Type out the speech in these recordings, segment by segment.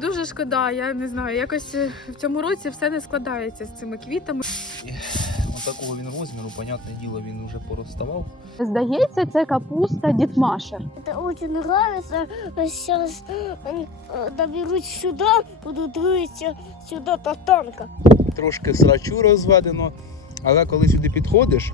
Дуже шкода, я не знаю. Якось е, в цьому році все не складається з цими квітами. Такого він розміру, понятне діло, він вже порозставав. Здається, це капуста Дітмашер. Это очень нравится. Сейчас доберусь сюда, буду дивитися сюди до танка. Трошки срачу розведено, але коли сюди підходиш,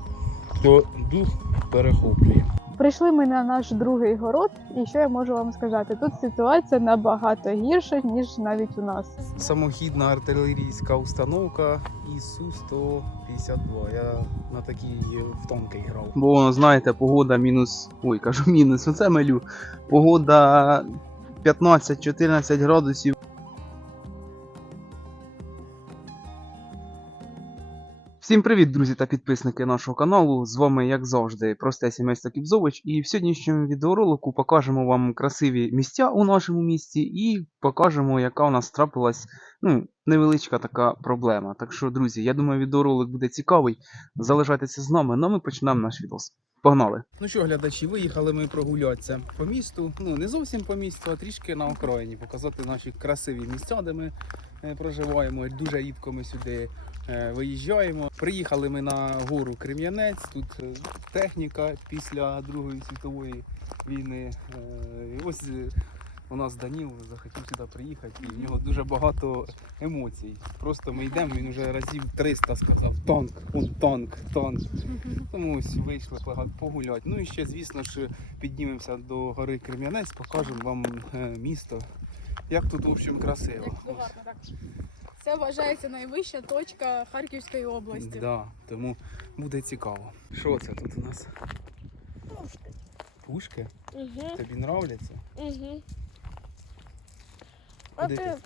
то дух перехоплює. Прийшли ми на наш другий город, і що я можу вам сказати? Тут ситуація набагато гірша, ніж навіть у нас. Самохідна артилерійська установка ІСУ-152. Я на такій в тонкий грав. Бо знаєте, погода мінус. Ой, кажу мінус, оце мелю. Погода 15-14 градусів. Всім привіт, друзі та підписники нашого каналу. З вами, як завжди, просте сімейство Кібзович. І в сьогоднішньому відеоролику покажемо вам красиві місця у нашому місті і покажемо, яка у нас трапилась ну, невеличка така проблема. Так що, друзі, я думаю, відеоролик буде цікавий. Залишайтеся з нами, ну ми почнемо наш відос. Погнали! Ну що, глядачі, виїхали ми прогулятися по місту. Ну, не зовсім по місту, а трішки на окраїні, показати наші красиві місця, де ми е, проживаємо. Дуже рідко ми сюди виїжджаємо. Приїхали ми на гору Крем'янець. Тут е, техніка після Другої світової війни. Е, І ось е, у нас Даніл захотів сюди приїхати, і в нього дуже багато емоцій. Просто ми йдемо, він вже разів 300 сказав: танк, он танк, танк. Тому ось вийшли погуляти. Ну і ще, звісно ж, піднімемося до гори Крем'янець, покажемо вам е, місто. Як тут, в общем, красиво. Так. Це вважається найвища точка Харківської області. Да, тому буде цікаво. Що це тут у нас? Пушки? Угу, Тобі нравляться? угу. А Куди ти ти?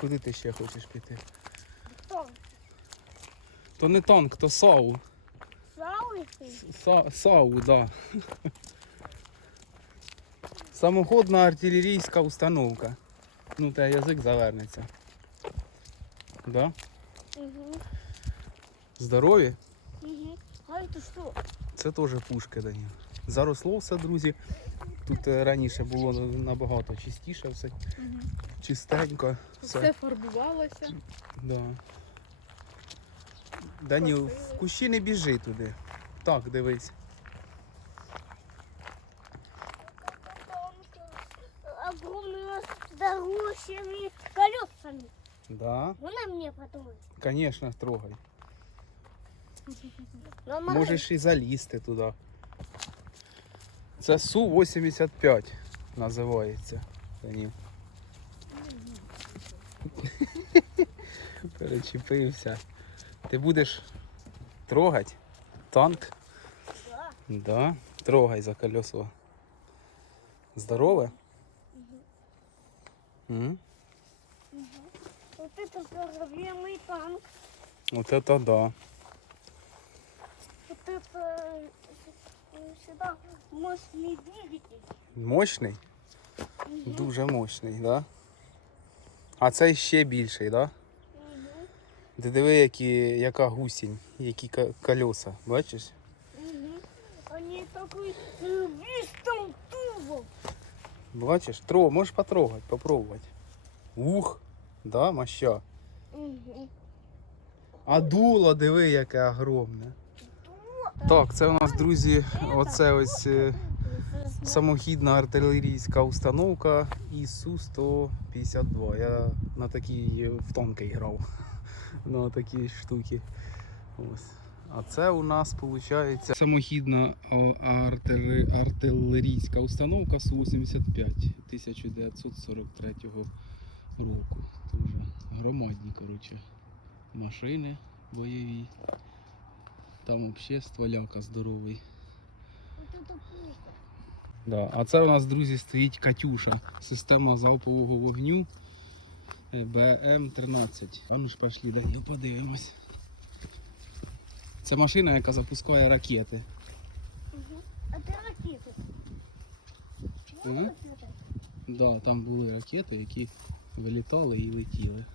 Куди ти ще хочеш піти? хто? То не танк, то САУ. Сауси? Са, САУ, да. Самоходна артилерійська установка. Ну, та язик завернеться. Да? Угу, Здорові? угу. А это що? Це теж пушки Дані. Заросло все, друзі. Тут е, раніше було набагато чистіше, все Мгм. чистенько. Все Все. фарбувалося. Да. Красиво. в кущі не біжи туди. Так, дивись. Мне звісно, трогай. Но Можеш і залізти туди. Це Су-85 називається. Перечепився. Ти будеш трогати танк? Да. Да. Трогай за колесо. Здорове? М? Вот это здоровенный танк. Вот это да. Вот это э, сюда мощный двигатель. Мощний? Мгм. Дуже мощний, да? А цей ще більший, да? Мгм. Ти диви, які, яка гусінь, які ка- колеса, бачиш? Мгм. Они такой э, весь там тузов. Бачиш? Тро, можеш потрогати, попробувати. Ух, да, моща. Мгм. А дуло, диви, яке огромне. Так, це у нас, друзі, оце ось е, самохідна артилерійська установка ІСУ-152. Я на такій е, в тонкий грав. На такій штуки. Ось. А це у нас виходить самохідна артилерійська установка Су-85 1943 року Дуже громадні, коротше, машини бойові. Там взагалі стволяка здоровий. Вот это пушка. Да. А це у нас, друзі, стоїть Катюша. Система залпового вогню е, БМ-13. А ну ж пішли, Дані, подивимось. Це машина, яка запускає ракети. Мгм. А ты ракеты. Мгм. Вот это. Да, там були ракети, які вилітали і летіли.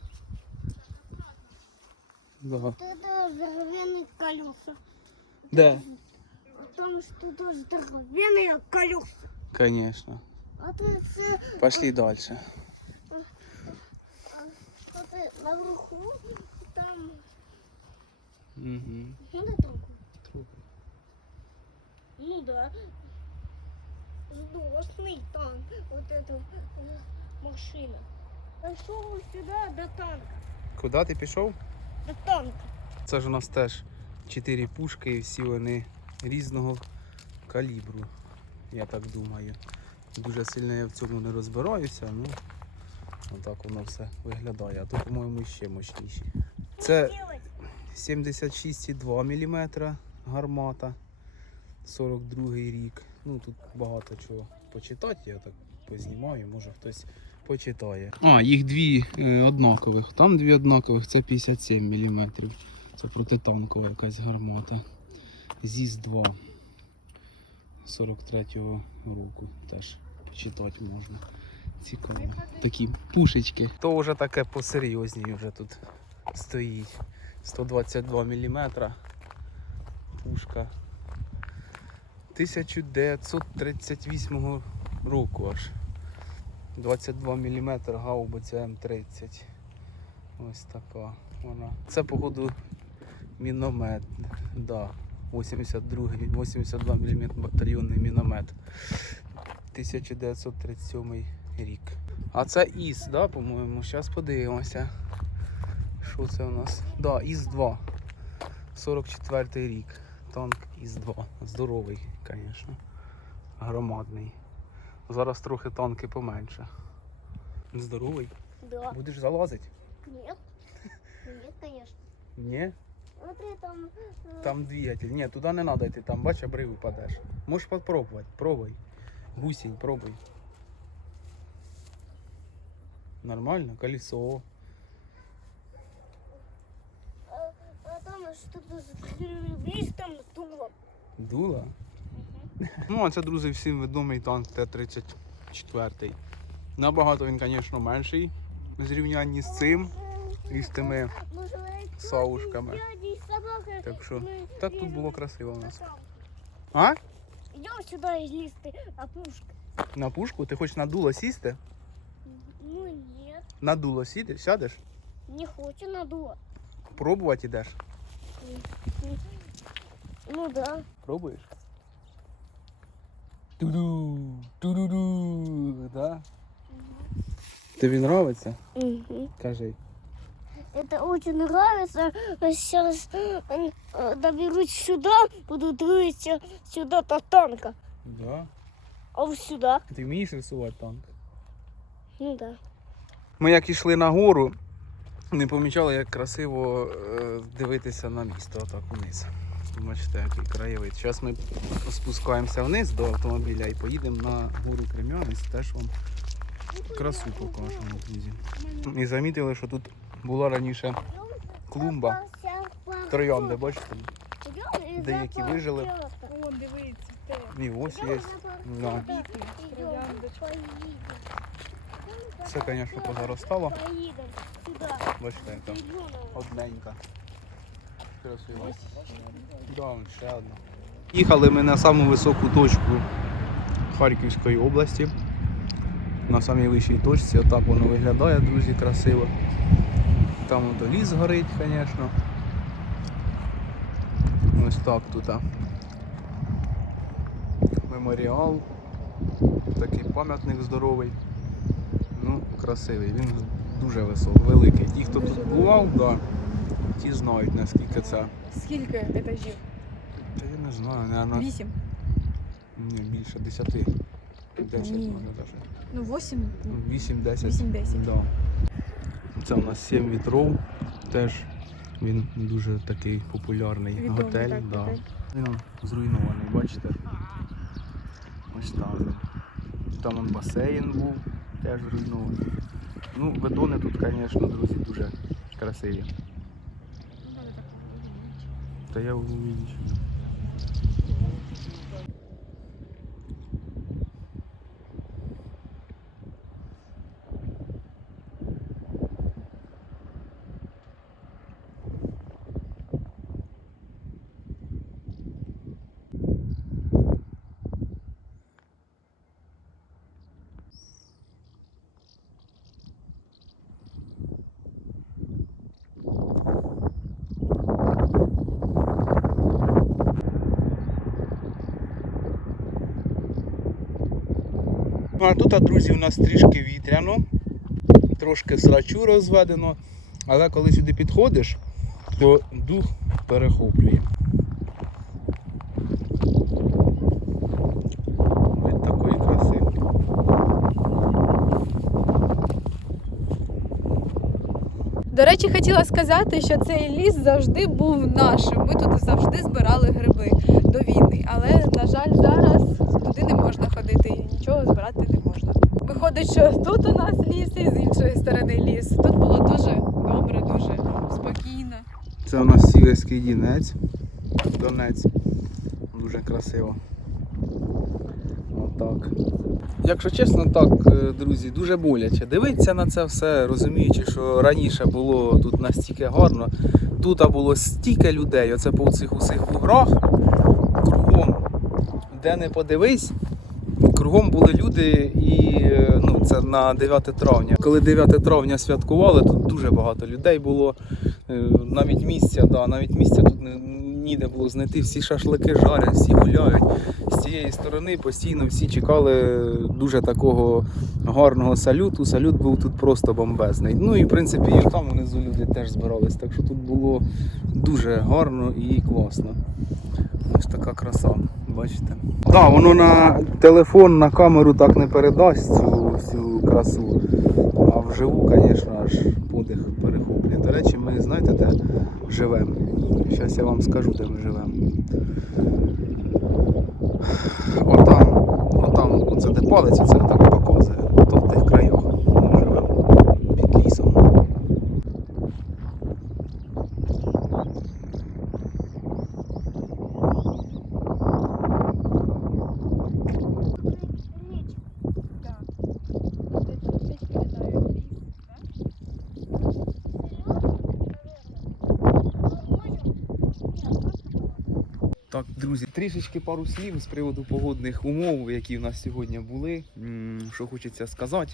Да. Вот это здоровенные колеса. Де? Потому что это здоровенные колеса. Звісно. А то это Пошли далі. Це наверху, там, Угу. ну де там? Трупи. Ну да. Сдошный танк. Вот эта э, машина. Пошел сюда до танка. Куди ти пішов? До танка. Це ж у нас теж чотири пушки, і всі вони різного калібру, я так думаю. Дуже сильно я в цьому не розбираюся, ну отак воно все виглядає. А то, по-моєму, ще мощніші. Це 76,2 мм гармата. 42 рік. Ну тут багато чого почитати, я так познімаю, може хтось почитає. А, їх дві е, однакових. Там дві однакових, це 57 мм. Це протитанкова якась гармата. ЗІС-2 43-го року теж почитати можна. Цікаво. Такі пушечки. То вже таке посерйозніше вже тут стоїть. 122 мм. Пушка. 1938 року аж. 22 мм гаубиця М30. Ось така вона. Це походу міномет. Да. 82, 82 мм батальйонний міномет. 1937 рік. А це ІС, да, по-моєму. Зараз подивимося. Що це у нас? Да, ІС-2. 44 рік. Танк ІС-2. Здоровий, звісно. Громадний. Зараз трохи танки поменше. Здоровий. Да. Будеш залазити? Нет. Нет, конечно. Ні? Смотри, там... э, Там двигатель. Ні, туди не треба йти, там бач, обрив упадеш. Можеш попробувати. Пробуй. Гусінь, пробуй. Нормально, колесо. а, а там что-то с там дуло. Дуло. Ну, а це, друзі, всім відомий танк Т-34. Набагато він, звісно, менший в зрівнянні з цим і з тими. саушками. Так що, так тут було красиво у нас. А? Идем сюда из листы, а пушка. На пушку? Ти хочеш на дуло сісти? Ну нет, На дуло сіди, сядеш? не хочу надуло. Пробувати йдеш? Ну да. Пробуєш? Туду, туду, да? Тобі нравиться? Мгм. Кажи. Это очень нравится. Сейчас доберусь сюда, буду двигаться сюда до танка. Да. А вот сюда. Ти вмієш рисувати танк? Ну да. Ми як йшли на гору, не помічали, як красиво е, дивитися на місто отак вниз. Бачите, який краєвид. Зараз ми спускаємося вниз до автомобіля і поїдемо на гору Крем'янець, теж вам красу покажемо, друзі. І замітили, що тут була раніше клумба троянди, бачите? Деякі вижили. Вон, дивіться. І ось є. Да. Все, звісно, позаростало. Бачите, яка одненька. Красиво. Да, ще одна. Їхали ми на саму високу точку Харківської області. На самій вищій точці. Отак воно виглядає, друзі, красиво. Там ото ліс горить, звісно. Ось так тут. Меморіал. Такий пам'ятник здоровий. Ну, красивий. Він дуже високий, великий. Ті, хто тут бував, да, ті знають, наскільки це. Скільки етажів? Та я не знаю, наверное, Вісім. ні, більше 10. 10 Ні. може навіть. Ну, восім. 8-10. 8-10. Да. Це у нас 7 вітров. Теж він дуже такий популярний Відомий, готель. так, да. готель. Він он зруйнований, бачите? Ось так. Там он басейн був, теж зруйнований. Ну, бетони тут, звісно, друзі, дуже красиві. Та я увеличу. А тут, друзі, у нас трішки вітряно, трошки срачу розведено, але коли сюди підходиш, то дух перехоплює. Ось такої краси. До речі, хотіла сказати, що цей ліс завжди був нашим. Ми тут завжди збирали гриби до війни. Але, на жаль, зараз туди не можна ходити і нічого збирати не можна. Виходить, що тут у нас ліс і з іншої сторони ліс. Тут було дуже добре, дуже спокійно. Це у нас сіверський дінець, Донець. Дуже красиво. Отак. Якщо чесно, так, е, друзі, дуже боляче. Дивитися на це все, розуміючи, що раніше було тут настільки гарно. Тут було стільки людей, оце по цих усіх буграх, де не подивись, кругом були люди, і е, ну, це на 9 травня. Коли 9 травня святкували, тут дуже багато людей було. Е, Навіть місця, да, навіть місця тут ніде було знайти. Всі шашлики жарять, всі гуляють. З цієї сторони постійно всі чекали дуже такого гарного салюту. Салют був тут просто бомбезний. Ну і в принципі і там внизу люди теж збирались. Так що тут було дуже гарно і класно. Ось така краса, бачите? Так, воно на телефон, на камеру так не передасть цю всю красу. А вживу, звісно, аж подих перехоплює. До речі, ми знаєте, де живемо. Зараз я вам скажу, де ми живемо. Отам, отам, оце де палець, це так показує. То в тих краях ми живемо під лісом. Так, друзі, трішечки пару слів з приводу погодних умов, які в нас сьогодні були. Що хочеться сказати.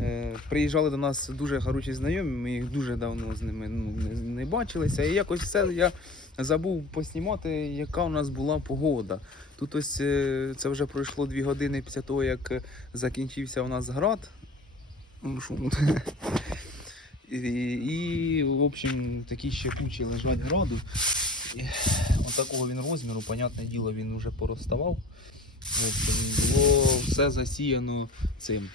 Е, Приїжджали до нас дуже хороші знайомі, ми їх дуже давно з ними ну, не, бачилися. І якось все я забув поснімати, яка у нас була погода. Тут ось е, це вже пройшло дві години після того, як закінчився у нас град. Ну, І, і, в общем, такі ще кучі лежать граду. От такого він розміру, понятне діло, він вже пороставав. Було все засіяно цим.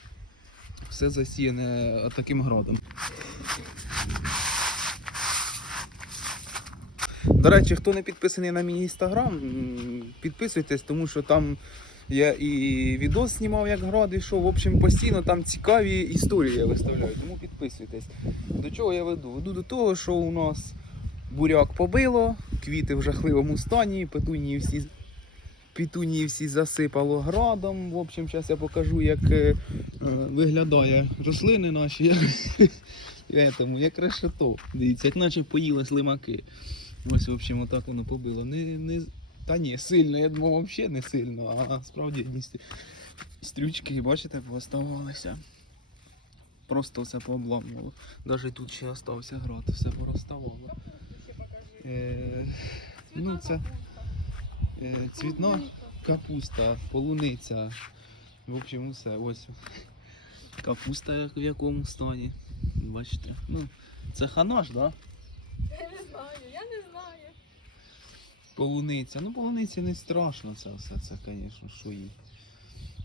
Все засіяне таким градом. До речі, хто не підписаний на мій інстаграм, підписуйтесь, тому що там я і відос знімав, як град йшов. В общем, постійно там цікаві історії я виставляю, тому підписуйтесь. До чого я веду? Веду до того, що у нас буряк побило, квіти в жахливому стані, петунії всі, петунії всі засипало градом. В общем, зараз я покажу, як е, е, виглядає рослини наші. Як, я тому, як решето. Дивіться, як наче поїли слимаки. Ось, в общем, отак воно побило. Не, не, та ні, сильно, я думав, взагалі не сильно, а справді стрючки, бачите, пооставалися. Просто все пообламувало. Навіть тут ще остався град, все пороставало. Е, ну, це е, цвітна капуста, полуниця. В общем, усе. Ось капуста в якому стані. Бачите? Ну, це ханаш, так? Да? Я не знаю, я не знаю. Полуниця. Ну, полуниця не страшно це все, це, звісно, що їй.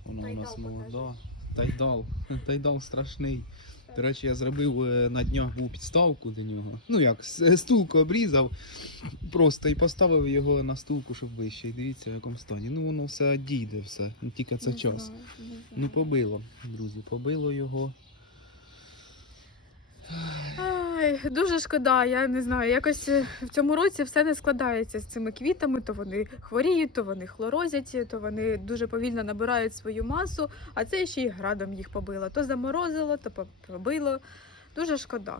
Вона у нас Тайдал молода. Тайдал. Тайдал страшний. До речі, я зробив е, на днях був підставку до нього. Ну як, стулку обрізав просто і поставив його на стулку, щоб вище. І дивіться, в якому стані. Ну воно все дійде, все. Ну, Тільки це час. Ну побило, друзі, побило його. Ай, дуже шкода, я не знаю. Якось е, в цьому році все не складається з цими квітами. То вони хворіють, то вони хлорозять, то вони дуже повільно набирають свою масу, а це ще й градом їх побило. То заморозило, то побило. Дуже шкода.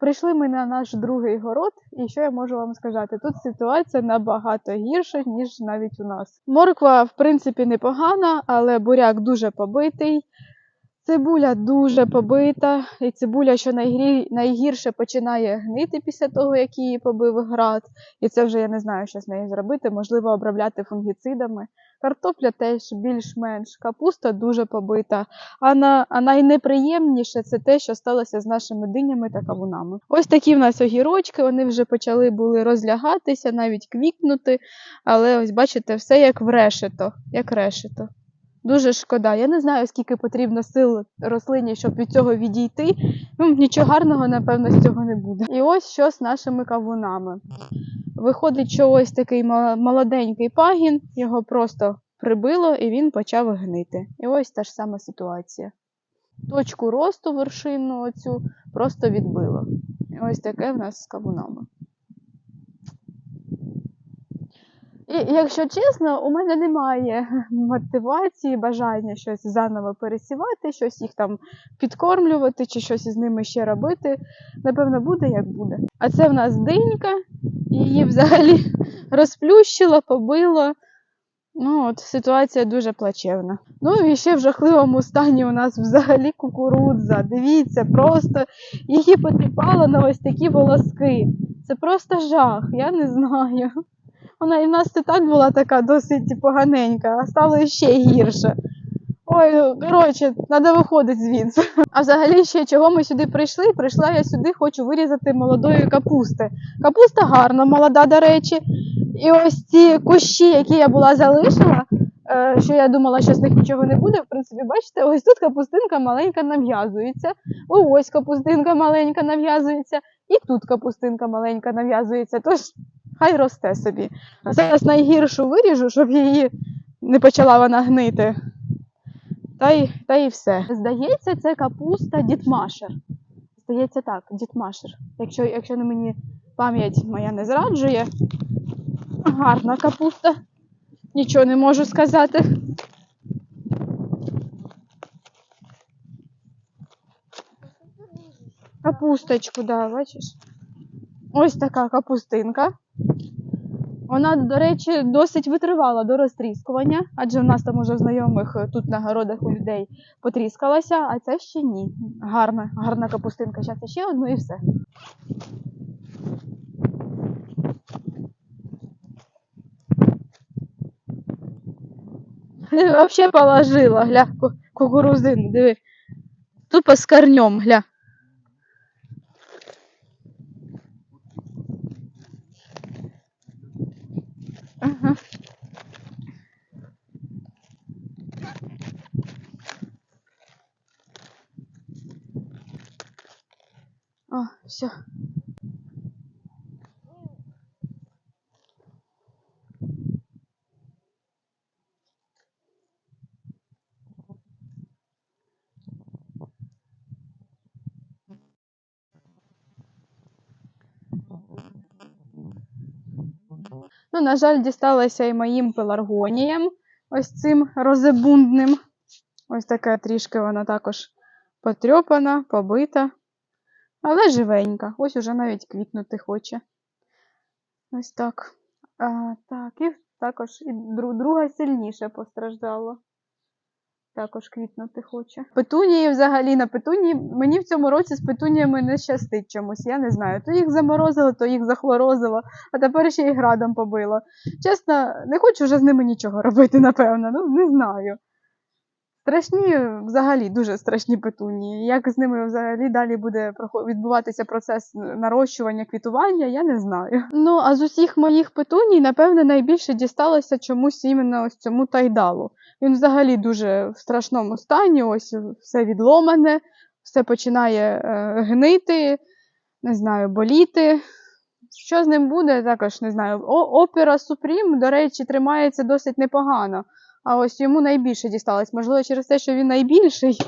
Прийшли ми на наш другий город, і що я можу вам сказати? Тут ситуація набагато гірша, ніж навіть у нас. Морква, в принципі, непогана, але буряк дуже побитий. Цибуля дуже побита, і цибуля, що найгірше починає гнити після того, як її побив град. І це вже я не знаю, що з нею зробити. Можливо, обробляти фунгіцидами. Картопля теж більш-менш, капуста дуже побита. А, на, а найнеприємніше це те, що сталося з нашими динями та кавунами. Ось такі в нас огірочки, вони вже почали були розлягатися, навіть квікнути. Але ось бачите, все як в решето, як решето. Дуже шкода. Я не знаю, скільки потрібно сил рослині, щоб від цього відійти. Ну, нічого гарного, напевно, з цього не буде. І ось що з нашими кавунами. Виходить, що ось такий молоденький пагін, його просто прибило і він почав гнити. І ось та ж сама ситуація. Точку росту вершину оцю просто відбило. І ось таке в нас з кавунами. І якщо чесно, у мене немає мотивації, бажання щось заново пересівати, щось їх там підкормлювати чи щось із ними ще робити. Напевно, буде як буде. А це в нас динька, її взагалі розплющило, побило. Ну, от ситуація дуже плачевна. Ну і ще в жахливому стані у нас взагалі кукурудза. Дивіться, просто її потріпало на ось такі волоски. Це просто жах, я не знаю. Вона і в нас так була така досить поганенька, а стало ще гірше. Ой, ну, коротше, треба виходити звідси. А взагалі ще чого ми сюди прийшли? Прийшла я сюди, хочу вирізати молодої капусти. Капуста гарна, молода, до речі. І ось ці кущі, які я була залишила, е, що я думала, що з них нічого не буде. В принципі, бачите, ось тут капустинка маленька нав'язується. Ось капустинка маленька нав'язується, і тут капустинка маленька нав'язується. Тож хай росте собі. Зараз найгіршу виріжу, щоб її не почала вона гнити. Та й, та й все. Здається, це капуста дітмашер. Здається, так, дітмашер. Якщо, якщо не мені пам'ять моя не зраджує. Гарна капуста. Нічого не можу сказати. Капусточку, да, бачиш? Ось така капустинка. Вона, до речі, досить витривала до розтріскування, адже в нас там уже знайомих е, тут на городах у людей потріскалася, а це ще ні. Гарна, гарна капустинка. Зараз ще одну і все. Вообще положила, гля, кукурузину, диви. Тупо з корнем, гля. Все. Ну, на жаль, дісталося і моїм пеларгоніям, ось цим розебундним. Ось така трішки вона також потрьопана, побита, але живенька. Ось уже навіть квітнути хоче. Ось так. А, так, і також і друга сильніше постраждала. Також квітнути хоче. Петунії взагалі на петунії. Мені в цьому році з петуніями не щастить чомусь, я не знаю. То їх заморозило, то їх захлорозило, а тепер ще й градом побило. Чесно, не хочу вже з ними нічого робити, напевно. Ну, не знаю. Страшні, взагалі, дуже страшні петунії. Як з ними взагалі далі буде відбуватися процес нарощування, квітування, я не знаю. Ну, а з усіх моїх петуній, напевне, найбільше дісталося чомусь іменно ось цьому тайдалу. Він взагалі дуже в страшному стані, ось все відломане, все починає е, гнити, не знаю, боліти. Що з ним буде, також не знаю. О, опера Супрім, до речі, тримається досить непогано. А ось йому найбільше дісталось. Можливо, через те, що він найбільший.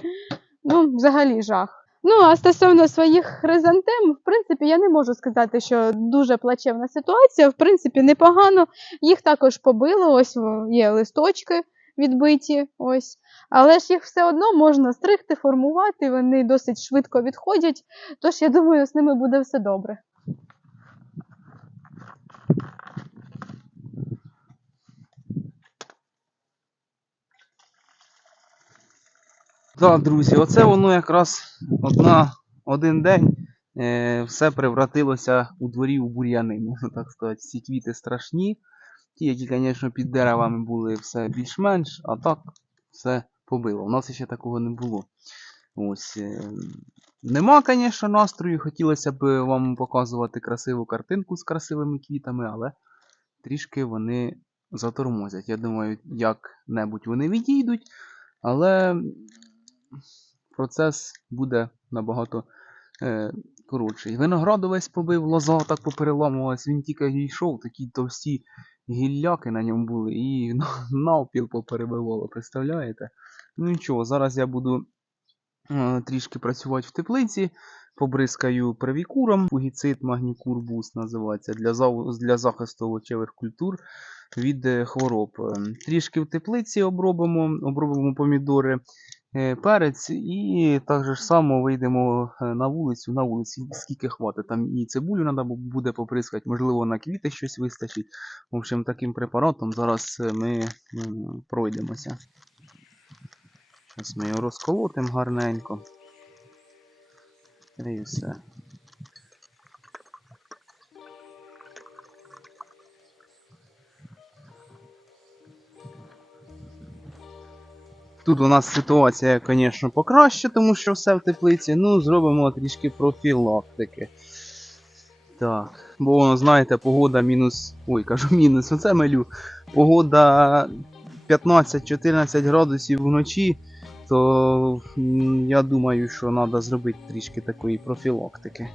Ну, взагалі жах. Ну, а стосовно своїх хризантем, в принципі, я не можу сказати, що дуже плачевна ситуація. В принципі, непогано. Їх також побило, ось є листочки відбиті. Ось. Але ж їх все одно можна стригти, формувати, вони досить швидко відходять. Тож я думаю, з ними буде все добре. Так, друзі, оце воно якраз одна, один день е, все превратилося у дворі у бур'яни, можна так сказати. Всі квіти страшні, Ті, які, звісно, під деревами були все більш-менш, а так все побило. У нас ще такого не було. Ось. е, Нема, звісно, настрою. Хотілося б вам показувати красиву картинку з красивими квітами, але трішки вони затормозять. Я думаю, як-небудь вони відійдуть, але процес буде набагато е, коротший. Винограду весь побив, лоза так попереламувалась, він тільки йшов, такі товсті гілляки на ньому були і навпіл поперебивало, представляєте? Ну нічого, зараз я буду е, трішки працювати в теплиці, побризкаю привікуром, фугіцид магнікурбус називається для, для захисту овочевих культур від е, хвороб. Е, Трішки в теплиці обробимо, обробимо помідори, перець і так же ж само вийдемо е, на вулицю. На вулиці скільки хватить. Там і цибулю треба буде поприскати, можливо, на квіти щось вистачить. В общем, таким препаратом зараз е, ми пройдемося. Зараз ми його розколотимо гарненько. І все. Тут у нас ситуація, звісно, покраще, тому що все в теплиці. Ну, зробимо трішки профілактики. Так. Бо знаєте, погода мінус. Ой, кажу мінус, оце мелю. Погода 15-14 градусів вночі, то я думаю, що треба зробити трішки такої профілактики.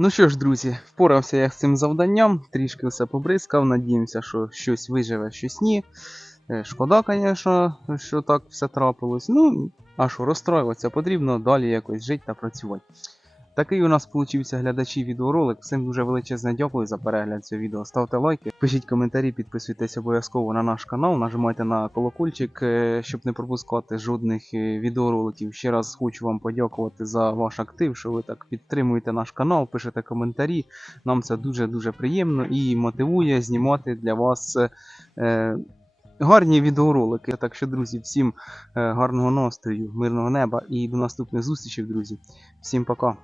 Ну що ж, друзі, впорався я з цим завданням, трішки все побризкав, надіємося, що щось виживе, щось ні. Е, Шкода, звісно, що так все трапилось. Ну, а що, розстроюватися потрібно, далі якось жити та працювати. Такий у нас получився глядачі відеоролик. Всім дуже величезне дякую за перегляд цього відео. Ставте лайки, пишіть коментарі, підписуйтесь обов'язково на наш канал, нажимайте на колокольчик, е, щоб не пропускати жодних е, відеороликів. Ще раз хочу вам подякувати за ваш актив, що ви так підтримуєте наш канал, пишете коментарі. Нам це дуже-дуже приємно і мотивує знімати для вас. Е, Гарні відеоролики. Так що, друзі, всім гарного настрою, мирного неба і до наступних зустрічей, друзі. Всім пока.